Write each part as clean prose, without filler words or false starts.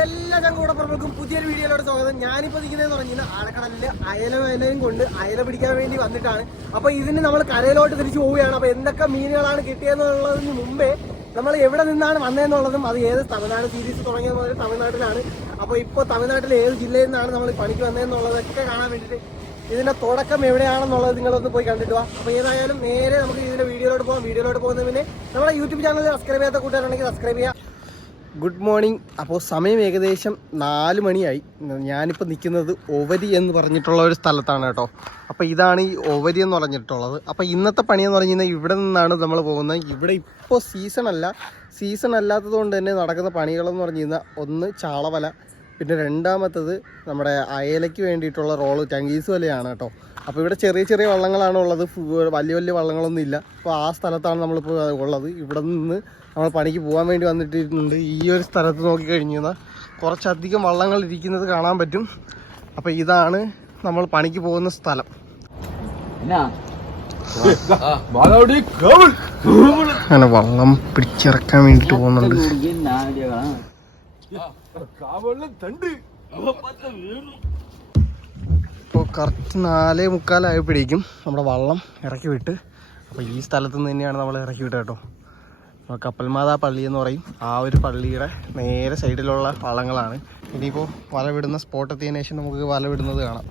എല്ലാ ചങ്കൂടപ്പുറങ്ങൾക്കും പുതിയൊരു വീഡിയോയിലോട് സ്വാഗതം. ഞാനിപ്പോൾ നിൽക്കുന്നതെന്ന് പറഞ്ഞാൽ ആഴക്കടലിൽ അയലയും കൊണ്ട് അയല പിടിക്കാൻ വേണ്ടി വന്നിട്ടാണ്. അപ്പോൾ ഇതിന് നമ്മൾ കരയിലോട്ട് തിരിച്ചു പോവുകയാണ്. അപ്പോൾ എന്തൊക്കെ മീനുകളാണ് കിട്ടിയതെന്നുള്ളതിന് മുമ്പേ നമ്മൾ എവിടെ നിന്നാണ് വന്നതെന്നുള്ളതും അത് ഏത് തമിഴ്നാട് സീരീസ് തുടങ്ങിയത് മുതൽ തമിഴ്നാട്ടിലാണ്. അപ്പോൾ ഇപ്പോൾ തമിഴ്നാട്ടിലെ ഏത് ജില്ലയിൽ നിന്നാണ് നമ്മൾ പണിക്ക് വന്നതെന്നുള്ളതൊക്കെ കാണാൻ വേണ്ടിയിട്ട് ഇതിൻ്റെ തുടക്കം എവിടെയാണെന്നുള്ളത് നിങ്ങളൊന്ന് പോയി കണ്ടിട്ട് വാ. അപ്പോൾ ഏതായാലും നേരെ നമുക്ക് ഇതിൻ്റെ വീഡിയോയിലോട്ട് പോകാം. വീഡിയോയിലോട്ട് പോകുന്നതിന് മുന്നേ നമ്മുടെ യൂട്യൂബ് ചാനൽ സബ്സ്ക്രൈബ് ചെയ്യാത്ത കൂട്ടുകാരുണ്ടെങ്കിൽ സബ്സ്ക്രൈബ് ചെയ്യുക. Good morning. അപ്പോൾ സമയം ഏകദേശം 4 മണിയായി. ഞാനിപ്പോൾ നിൽക്കുന്നത് ഒവരി എന്ന് പറഞ്ഞിട്ടുള്ള ഒരു സ്ഥലത്താണ് കേട്ടോ. അപ്പോൾ ഇതാണ് ഈ ഒവരി എന്ന് പറഞ്ഞിട്ടുള്ളത്. അപ്പോൾ ഇന്നത്തെ പണിയെന്ന് പറഞ്ഞു കഴിഞ്ഞാൽ ഇവിടെ നിന്നാണ് നമ്മൾ പോകുന്നത്. ഇവിടെ ഇപ്പോൾ സീസൺ അല്ലാത്തത് കൊണ്ട് തന്നെ നടക്കുന്ന പണികളെന്ന് പറഞ്ഞു കഴിഞ്ഞാൽ ഒന്ന് ചാളവല, പിന്നെ രണ്ടാമത്തത് നമ്മുടെ അയലയ്ക്ക് വേണ്ടിയിട്ടുള്ള റോള് ടങ്കീസ് വലയാണ് കേട്ടോ. അപ്പോൾ ഇവിടെ ചെറിയ ചെറിയ വള്ളങ്ങളാണ് ഉള്ളത്, വലിയ വലിയ വള്ളങ്ങളൊന്നും ഇല്ല. അപ്പോൾ ആ സ്ഥലത്താണ് നമ്മളിപ്പോൾ ഉള്ളത്. ഇവിടെ നിന്ന് നമ്മൾ പണിക്ക് പോകാൻ വേണ്ടി വന്നിട്ടിരുന്നുണ്ട്. ഈ ഒരു സ്ഥലത്ത് നോക്കിക്കഴിഞ്ഞ് കഴിഞ്ഞാൽ കുറച്ചധികം വള്ളങ്ങൾ ഇരിക്കുന്നത് കാണാൻ പറ്റും. അപ്പോൾ ഇതാണ് നമ്മൾ പണിക്ക് പോകുന്ന സ്ഥലം. അങ്ങനെ വള്ളം പിടിച്ചിറക്കാൻ വേണ്ടിയിട്ട് പോകുന്നുണ്ട്. ഇപ്പോൾ കറക്റ്റ് 4:45 ആയപ്പോഴേക്കും നമ്മുടെ വള്ളം ഇറക്കി വിട്ട്. അപ്പോൾ ഈ സ്ഥലത്ത് നിന്ന് തന്നെയാണ് നമ്മൾ ഇറക്കി വിട്ടത് കേട്ടോ. കപ്പൽമാതാ പള്ളി എന്ന് പറയും. ആ ഒരു പള്ളിയുടെ നേരെ സൈഡിലുള്ള വള്ളങ്ങളാണ്. ഇനിയിപ്പോൾ വല വിടുന്ന സ്പോട്ട് എത്തിയതിനു ശേഷം നമുക്ക് വല വിടുന്നത് കാണാം.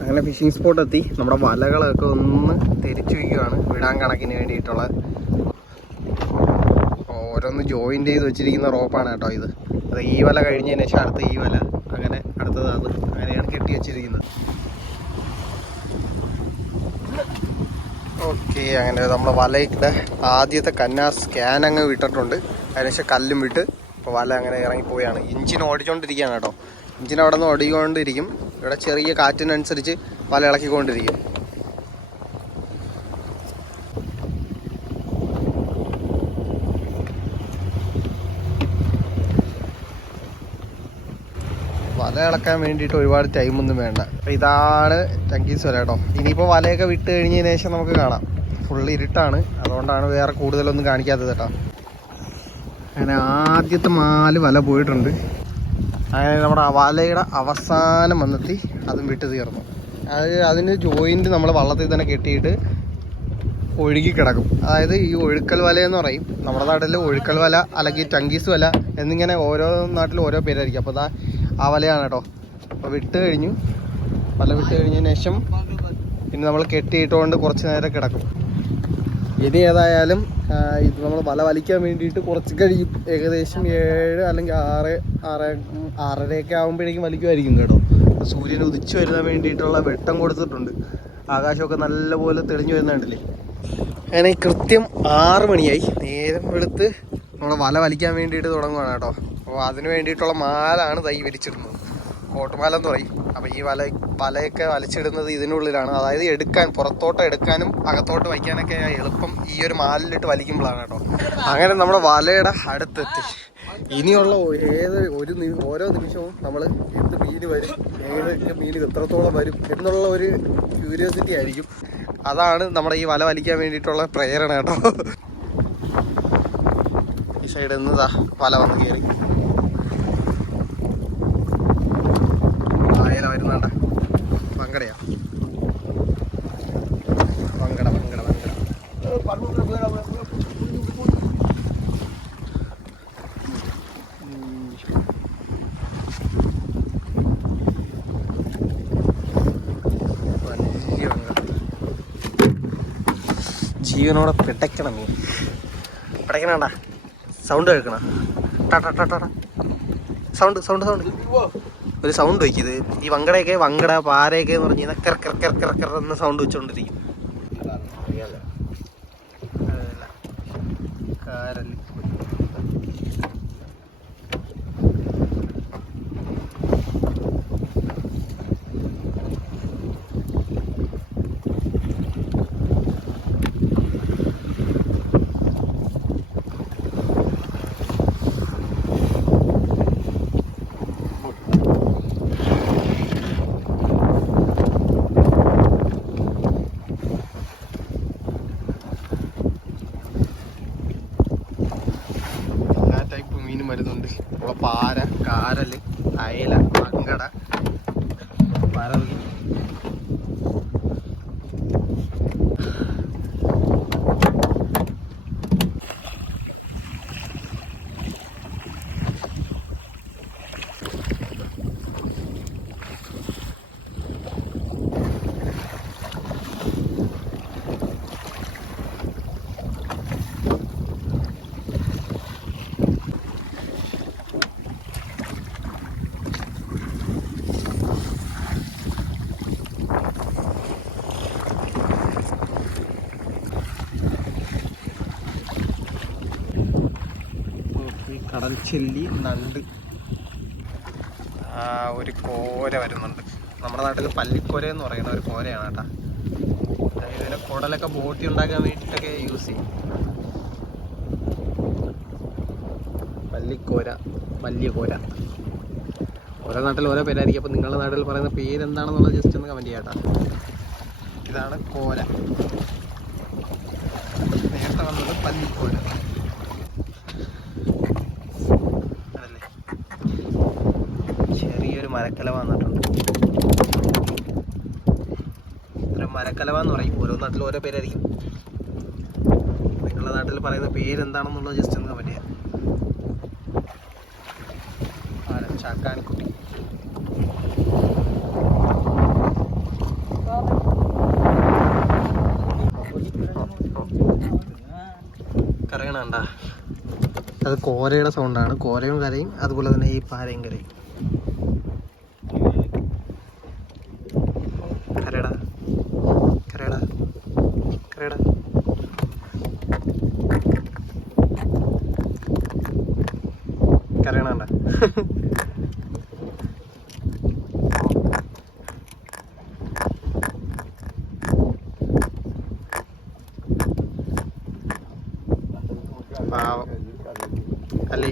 അങ്ങനെ ഫിഷിംഗ് സ്പോട്ട് എത്തി. നമ്മുടെ വലകളൊക്കെ ഒന്ന് തിരിച്ചു വയ്ക്കുകയാണ് വിടാൻ കണക്കിന് വേണ്ടിയിട്ടുള്ള. ഓരോന്ന് ജോയിൻ്റ് ചെയ്ത് വെച്ചിരിക്കുന്ന റോപ്പാണ് കേട്ടോ ഇത്. അത് ഈ വല കഴിഞ്ഞതിന് ശേഷം അടുത്ത ഈ വല, അങ്ങനെ അടുത്തത് അത്, അങ്ങനെയാണ് കെട്ടി വെച്ചിരിക്കുന്നത്. ഓക്കെ, അങ്ങനെ നമ്മൾ വലയുടെ ആദ്യത്തെ കന്നാർ സ്കാൻ അങ്ങ് വിട്ടിട്ടുണ്ട്. അതിനുശേഷം കല്ലും വിട്ട് ഇപ്പോൾ വല അങ്ങനെ ഇറങ്ങിപ്പോയാണ്. ഇഞ്ചിൻ ഓടിച്ചുകൊണ്ടിരിക്കുകയാണ് കേട്ടോ. ഇഞ്ചിൻ അവിടെ നിന്ന് ഓടിക്കൊണ്ടിരിക്കും. ഇവിടെ ചെറിയ കാറ്റിനനുസരിച്ച് വല ഇളക്കിക്കൊണ്ടിരിക്കും. വല ഇളക്കാൻ വേണ്ടിയിട്ട് ഒരുപാട് ടൈമൊന്നും വേണ്ട. അപ്പോൾ ഇതാണ് ടങ്കീസ് വല കേട്ടോ. ഇനിയിപ്പോൾ വലയൊക്കെ വിട്ട് കഴിഞ്ഞതിന് ശേഷം നമുക്ക് കാണാം. ഫുള്ള് ഇരുട്ടാണ്, അതുകൊണ്ടാണ് വേറെ കൂടുതലൊന്നും കാണിക്കാത്തത് കേട്ടോ. അങ്ങനെ ആദ്യത്തെ 4 വല പോയിട്ടുണ്ട്. അങ്ങനെ നമ്മുടെ വലയുടെ അവസാനം വന്നെത്തി അതും വിട്ട് തീർന്നു. അതിന് ജോയിൻറ്റ് നമ്മൾ വള്ളത്തിൽ തന്നെ കെട്ടിയിട്ട് ഒഴുകി കിടക്കും. അതായത് ഈ ഒഴുക്കൽ വലയെന്ന് പറയും. നമ്മുടെ നാട്ടിൽ ഒഴുക്കൽ വല അല്ലെങ്കിൽ ടങ്കീസ് വല എന്നിങ്ങനെ ഓരോ നാട്ടിലും ഓരോ പേരായിരിക്കും. അപ്പോൾ ആ വലയാണ് കേട്ടോ. അപ്പോൾ വിട്ട് കഴിഞ്ഞു. വല വിട്ട് കഴിഞ്ഞതിന് ശേഷം പിന്നെ നമ്മൾ കെട്ടിയിട്ടുകൊണ്ട് കുറച്ച് നേരം കിടക്കും. ഇനി ഏതായാലും ഇത് നമ്മൾ വല വലിക്കാൻ വേണ്ടിയിട്ട് കുറച്ച് കഴിയും. ഏകദേശം 7 അല്ലെങ്കിൽ 6:30 ആകുമ്പോഴേക്കും വലിക്കുമായിരിക്കും കേട്ടോ. സൂര്യൻ ഉദിച്ചു വരുന്നതിന് വേണ്ടിയിട്ടുള്ള വെട്ടം കൊടുത്തിട്ടുണ്ട്. ആകാശമൊക്കെ നല്ലപോലെ തെളിഞ്ഞു വരുന്നുണ്ടല്ലേ. അങ്ങനെ കൃത്യം 6 മണിയായി. നേരം വെളുത്ത് നമ്മൾ വല വലിക്കാൻ വേണ്ടിയിട്ട് തുടങ്ങുകയാണ് കേട്ടോ. അപ്പോൾ അതിന് വേണ്ടിയിട്ടുള്ള മാലാണ് തൈ വിരിച്ചിടുന്നത്, കോട്ടുമാല എന്ന് പറയും. അപ്പോൾ ഈ വലയൊക്കെ വലിച്ചിടുന്നത് ഇതിനുള്ളിലാണ്. അതായത് പുറത്തോട്ട് എടുക്കാനും അകത്തോട്ട് വയ്ക്കാനൊക്കെ എളുപ്പം ഈ ഒരു മാലിലിട്ട് വലിക്കുമ്പോഴാണ് കേട്ടോ. അങ്ങനെ നമ്മുടെ വലയുടെ അടുത്തെത്തി. ഇനിയുള്ള ഓരോ നിമിഷവും നമ്മൾ എന്ത് മീന് വരും, ഏതൊക്കെ മീൻ എത്രത്തോളം വരും എന്നുള്ള ഒരു ക്യൂരിയോസിറ്റി ആയിരിക്കും. അതാണ് നമ്മുടെ ഈ വല വലിക്കാൻ വേണ്ടിയിട്ടുള്ള പ്രേരണ കേട്ടോ. ഈ സൈഡിൽ നിന്ന് വല വന്ന് കയറി അയല വരുന്നുണ്ട്. വങ്കടയാ, വങ്കട വങ്കട വങ്കട. വലിയ വങ്കട, ജീവനോടെ പിടയ്ക്കണം നീ. പിടയ്ക്കണണ്ട, സൗണ്ട് കേൾക്കണം. സൗണ്ട് ഒരു സൗണ്ട് വയ്ക്കിത്. ഈ വങ്കട പാരയൊക്കെ എന്ന് പറഞ്ഞു കഴിഞ്ഞാൽ കിറക്കിറക്കിറക്കിറക്കിറ എന്ന സൗണ്ട് വെച്ചുകൊണ്ടിരിക്കും. കാരല് കാരല്, അയല, മങ്കട, പരവി. കടൽ ചെല്ലി, നണ്ട്, ഒരു കോര വരുന്നുണ്ട്. നമ്മുടെ നാട്ടിൽ പല്ലിക്കോര എന്ന് പറയുന്ന ഒരു കോരയാണ് കേട്ടോ. ഇതിനെ കുടലൊക്കെ ബോട്ടി ഉണ്ടാക്കാൻ വേണ്ടിയിട്ടൊക്കെ യൂസ് ചെയ്യും. പല്ലിക്കോര, വലിയ കോര. ഓരോ നാട്ടിൽ ഓരോ പേരായിരിക്കും. അപ്പോൾ നിങ്ങളുടെ നാട്ടിൽ പറയുന്ന പേരെന്താണെന്നുള്ളത് ജസ്റ്റ് ഒന്ന് കമൻറ്റ് ചെയ്യാം കേട്ടോ. ഇതാണ് കോര. നേരത്തെ വന്നത് പല്ലിക്കോര. ചെറിയൊരു മരക്കലവ വന്നിട്ടുണ്ട്. ഒരു മരക്കലവ എന്ന് പറയും. ഓരോ നാട്ടിൽ ഓരോ പേരായിരിക്കും. നിങ്ങളുടെ നാട്ടിൽ പറയുന്ന പേരെന്താണെന്നുള്ളത് ജസ്റ്റ് ഒന്ന് കമൻറ്റ് ചെയ്യാം. ചാക്കാനിക്കുട്ടി. കരയണണ്ട, അത് കോരയുടെ സൗണ്ടാണ്. കോരയും കരയും, അതുപോലെ തന്നെ ഈ പാരയും കരയും. കരടാ കരടാ കരടാ. കരയണണ്ട. പാവം അല്ലേ,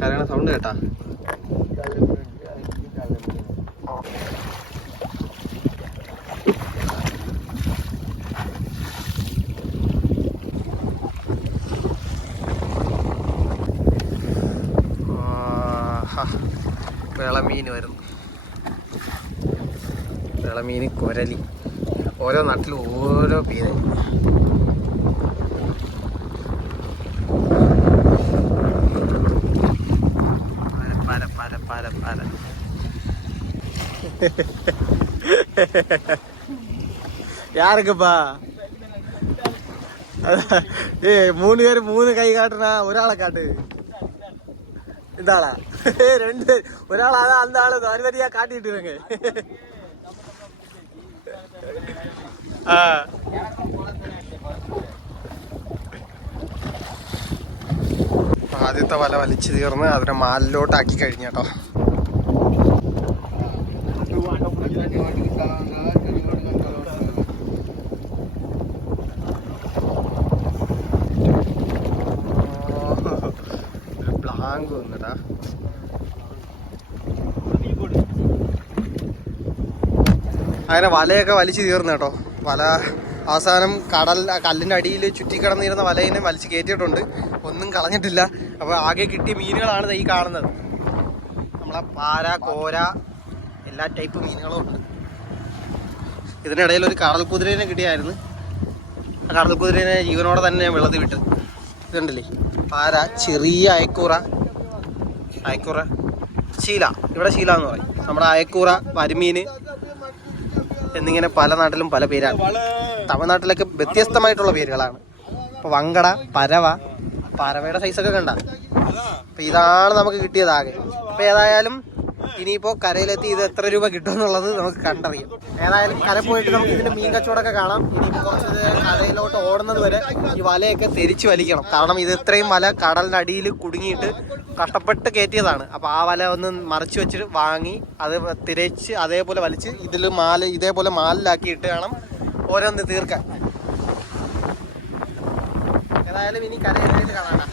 കരയണ സൗണ്ട് കേട്ടാ. വിളമീൻ വരും. വിളമീൻ, കുരലി. ഓരോ നാട്ടിലും ഓരോ പേര്. പര പര പര പര. யாருக்குப்பா? மூணு பேர் மூணு கை காட்டுனா ஒரு ஆளை காட்டு. இந்த ஆளா? ரெண்டு, ஒரு ஆள் அதான், அந்த ஆளு வரிவரியா காட்டிட்டு இருங்க. ആദ്യത്തെ വല വലിച്ചു തീർന്ന് അതിനെ മാലിലോട്ടാക്കി കഴിഞ്ഞട്ടോ. ബ്ലാങ്ക് വന്നിട്ടാ. അങ്ങനെ വലയൊക്കെ വലിച്ചു തീർന്നു കേട്ടോ. വല അവസാനം കല്ലിൻ്റെ അടിയിൽ ചുറ്റിക്കിടന്നിരുന്ന വലയിനെ വലിച്ച് കയറ്റിയിട്ടുണ്ട്. ഒന്നും കളഞ്ഞിട്ടില്ല. അപ്പോൾ ആകെ കിട്ടിയ മീനുകളാണ് ഈ കാണുന്നത്. നമ്മളെ പാര, കോര, എല്ലാ ടൈപ്പ് മീനുകളും ഉണ്ട്. ഇതിനിടയിൽ ഒരു കടൽ കുതിരേനെ കിട്ടിയായിരുന്നു. ആ കടൽ കുതിരേനെ ജീവനോടെ തന്നെ ഞാൻ വെള്ളത്തിൽ വിട്ടത്. ഇതുണ്ടല്ലേ പാര, ചെറിയ അയക്കൂറ, ശീല, ഇവിടെ ശീല എന്ന് പറയും. നമ്മുടെ അയക്കൂറ, വരിമീൻ എന്നിങ്ങനെ പല നാട്ടിലും പല പേരാണ്. തമിഴ്നാട്ടിലൊക്കെ വ്യത്യസ്തമായിട്ടുള്ള പേരുകളാണ്. ഇപ്പോൾ വങ്കട, പരവയുടെ സൈസൊക്കെ കണ്ട. അപ്പം ഇതാണ് നമുക്ക് കിട്ടിയതാകെ. അപ്പോൾ ഏതായാലും ഇനിയിപ്പോൾ കരയിലെത്തി ഇത് എത്ര രൂപ കിട്ടുമെന്നുള്ളത് നമുക്ക് കണ്ടറിയാം. ഏതായാലും കര പോയിട്ട് നമുക്ക് ഇതിൻ്റെ മീൻ കച്ചവടമൊക്കെ കാണാം. ഇനിയിപ്പോൾ കുറച്ച് കരയിലോട്ട് ഓടുന്നത് വരെ ഈ വലയൊക്കെ തിരിച്ച് വലിക്കണം. കാരണം ഇത് ഇത്രയും വല കടലിൻ്റെ അടിയിൽ കുടുങ്ങിയിട്ട് കഷ്ടപ്പെട്ട് കയറ്റിയതാണ്. അപ്പോൾ ആ വല ഒന്ന് മറിച്ച് വെച്ചിട്ട് വാങ്ങി അത് തിരിച്ച് അതേപോലെ വലിച്ച് ഇതേപോലെ മാലിലാക്കിയിട്ട് വേണം ഓരോന്ന് തീർക്കാൻ. ഏതായാലും ഇനി കരയിലേക്ക് കാണാം.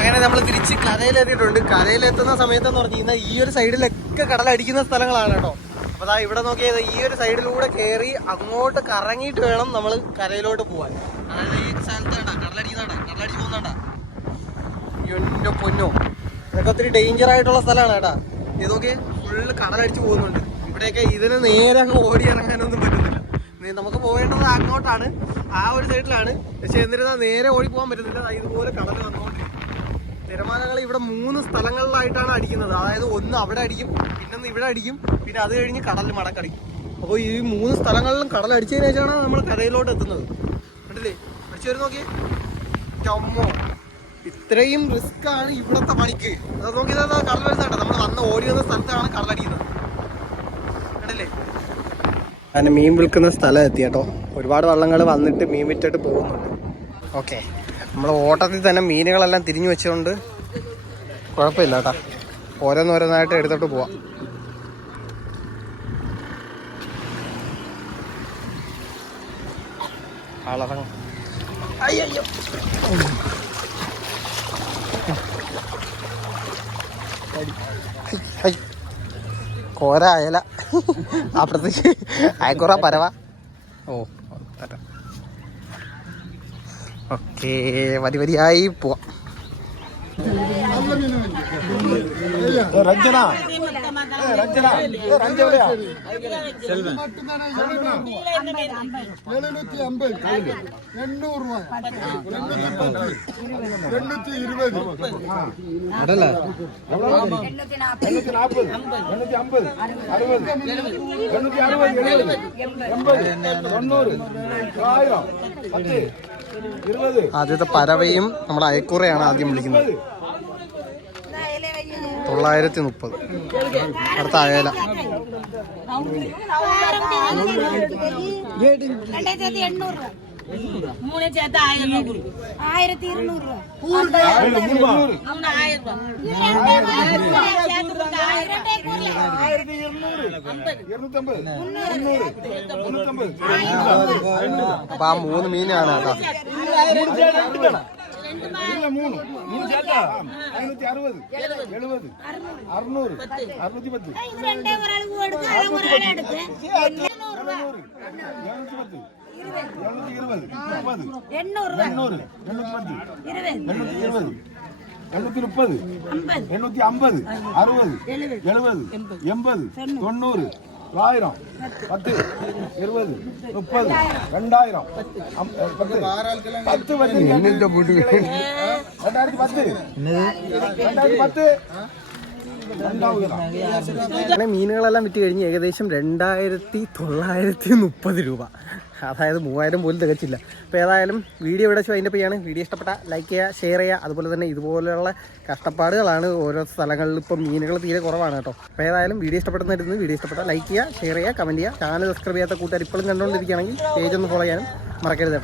അങ്ങനെ നമ്മൾ തിരിച്ച് കരയിലെത്തിയിട്ടുണ്ട്. കരയിലെത്തുന്ന സമയത്തെന്ന് പറഞ്ഞു കഴിഞ്ഞാൽ ഈ ഒരു സൈഡിലൊക്കെ കടലടിക്കുന്ന സ്ഥലങ്ങളാണ് കേട്ടോ. അപ്പോൾ അതാ ഇവിടെ നോക്കിയത് ഈ ഒരു സൈഡിലൂടെ കയറി അങ്ങോട്ട് കറങ്ങിയിട്ട് വേണം നമ്മൾ കരയിലോട്ട് പോകാൻ. അതായത് ഈ സ്ഥലത്ത് കടലടിക്കുന്നുണ്ടാ, കടലടിച്ച് പോകുന്നുണ്ടാ. എൻ്റെ പൊന്നോ, ഇതൊക്കെ ഒത്തിരി ഡേഞ്ചർ ആയിട്ടുള്ള സ്ഥലമാണ് കേട്ടാ. ഇതൊക്കെ ഫുള്ള് കടലടിച്ച് പോകുന്നുണ്ട്. ഇവിടെയൊക്കെ ഇതിന് നേരെ അങ്ങ് ഓടി ഇറങ്ങാനൊന്നും പറ്റുന്നില്ല. നമുക്ക് പോകേണ്ടത് അങ്ങോട്ടാണ്, ആ ഒരു സൈഡിലാണ്. പക്ഷെ എന്നിരുന്നാൽ നേരെ ഓടി പോകാൻ പറ്റുന്നില്ല. ഇതുപോലെ കടൽ വന്നുകൊണ്ടിരിക്കും. തിരമാലകൾ ഇവിടെ 3 സ്ഥലങ്ങളിലായിട്ടാണ് അടിക്കുന്നത്. അതായത് ഒന്ന് അവിടെ അടിക്കും, പിന്നെ ഇവിടെ അടിക്കും, പിന്നെ അത് കഴിഞ്ഞ് കടലിൽ മടക്കടിക്കും. അപ്പോൾ ഈ 3 സ്ഥലങ്ങളിലും കടൽ അടിച്ചതിന് ശേഷമാണ് നമ്മൾ കരയിലോട്ട് എത്തുന്നത്. കണ്ടില്ലേ? അടിച്ചു വരും നോക്കിയേ. ചമ്മോ, ഇത്രയും റിസ്ക് ആണ് ഇവിടുത്തെ പണിക്ക്. അത് നോക്കിയത് കടൽ വരുന്നതാട്ടോ. നമ്മൾ വന്ന് ഓടി വന്ന സ്ഥലത്താണ് കടലടിക്കുന്നത്. കണ്ടില്ലേ? അങ്ങനെ മീൻ വിൽക്കുന്ന സ്ഥലം എത്തി കേട്ടോ. ഒരുപാട് വള്ളങ്ങൾ വന്നിട്ട് മീൻ വിറ്റിട്ട് പോകുന്നുണ്ട്. ഓക്കെ, നമ്മൾ ഓട്ടത്തിൽ തന്നെ മീനുകളെല്ലാം തിരിഞ്ഞു വെച്ചുകൊണ്ട് കുഴപ്പമില്ല കേട്ടോ. ഓരോന്നോരോന്നായിട്ട് എടുത്തോട്ട് പോവാം. ആളറങ്ങും. അയ്യോ, കോര അയല അപ്പുറത്തേക്ക് അയക്കുറ പരവ. ഓ ഓക്കെ, വരിയായി പോവാം. ரஞ்சனா ரஞ்சனா ரஞ்சனா செல்வன் 750 800 ரூபாய் 220 അടല്ല 840 850 60 70 ആദ്യത്തെ പരവയും നമ്മുടെ അയക്കുറയാണ് ആദ്യം വിളിക്കുന്നത്. 930. അടുത്ത അയല 1200 അപ്പൊ ആ 3 മീനാണ് കേട്ടോ. 3 ചേട്ടാ 560 70 600 610 മീനുകളെല്ലാം വിറ്റ് കഴിഞ്ഞ് ഏകദേശം 2930 രൂപ. അതായത് 3000 പോലും തികച്ചില്ല. അപ്പോൾ ഏതായാലും വീഡിയോ ഇവിടെ വെച്ച് അതിൻ്റെ പേയാണ്. വീഡിയോ ഇഷ്ടപ്പെട്ട ലൈക്ക് ചെയ്യുക, ഷെയർ ചെയ്യുക. അതുപോലെ തന്നെ ഇതുപോലെയുള്ള കഷ്ടപ്പാടുകളാണ് ഓരോ സ്ഥലങ്ങളിൽ. ഇപ്പം മീനുകൾ തീരെ കുറവാണ് കേട്ടോ. അപ്പോൾ ഏതായാലും വീഡിയോ ഇഷ്ടപ്പെടുന്നിരുന്നു. വീഡിയോ ഇഷ്ടപ്പെട്ട ലൈക്ക് ചെയ്യുക, ഷെയർ ചെയ്യുക, കമൻറ്റ് ചെയ്യുക. ചാനൽ സബ്സ്ക്രൈബ് ചെയ്യാത്ത കൂട്ടുകാർ ഇപ്പോഴും കണ്ടുകൊണ്ടിരിക്കുകയാണെങ്കിൽ പേജ് ഒന്ന് ഫോളോ ചെയ്യാനും മറക്കരുത്.